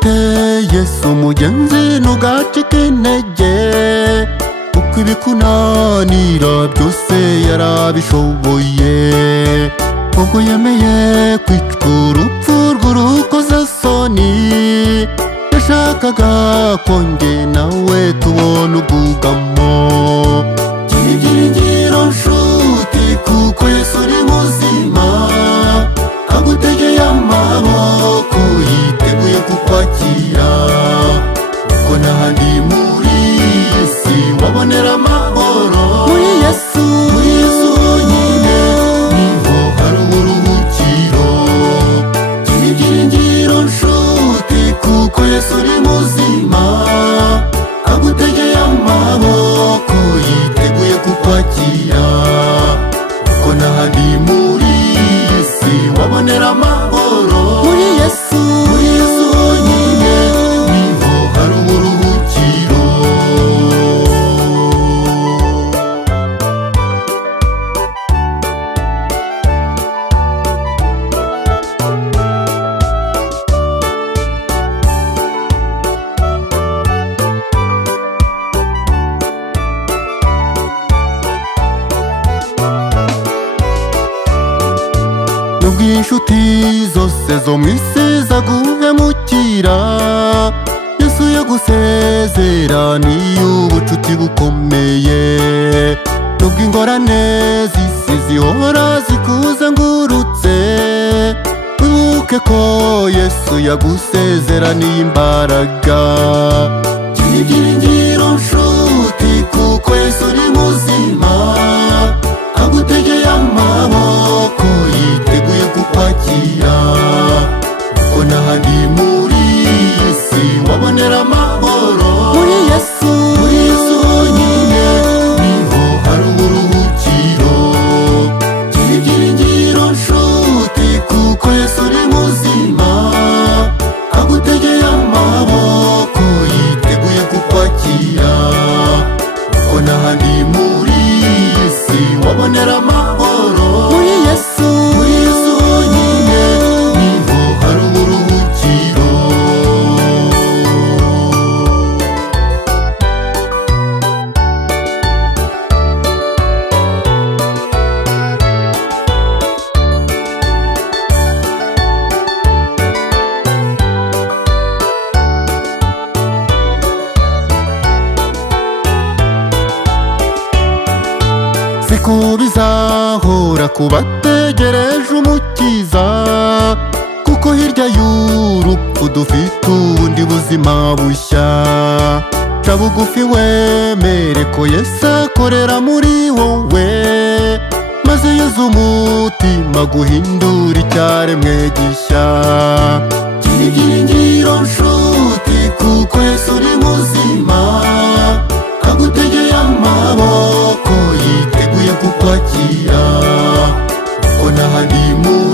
ufite Yesu mugenzi ntugacike intege, kuko ibikunanira byose yarabishoboye. Ubwo yemeye kwicwa urupfu rw'urukozasoni, yashakaga ko njye nawe tubona ubwugamo. Gira ibyiringiro nshuti, kuko Yesu uri muzima, agutegeye amaboko yiteguye kukwakira. Kuko n'ahandi muri iyi si wabonera amahoro, muri Yesu honyine niho hari uburuhukiro. Gira ibyiringiro nshuti, kuko Yesu uri muzima, agutegeye amaboko yiteguye kukwakira. Kuko n'ahandi muri iyi si wabonera amahoro, muri Yesu honyine niho hari uburuhukiro. Nubwo inshuti zose zo mu isi zaguhemukira, Yesu yagusezeraniye ubucuti bukomeye. Nubwo ingorane z'isi zihora zikuzengurutse, wibuke ko Yesu yagusezeraniye imbaraga. Gira ibyiringiro nshuti, kuko Yesu uri muzima, agutegeye amaboko yiteguye kukwakira. Kuko n'ahandi muri iyi si wabonera amahoro, muri Yesu honyine niho hari uburuhukiro. Gira ibyiringiro nshuti, kuko Yesu uri muzima, agutegeye amaboko yiteguye kukwakira. Kuko n'ahandi muri iyi si wabonera amahoro, muri Yesu honyine niho hari uburuhukiro. Siko bizahora ku bategereje umukiza, kuko hirya y'urupfu dufite ubundi buzima bushya. Ca bugufi wemere ko Yesu akorera muri wowe, maze yoza umutima guhindura icyaremwe gishya. Gira ibyiringiro nshuti, kuko Yesu uri muzima, agutegeye amaboko yiteguye kukwakira. Kuko n'ahandi muri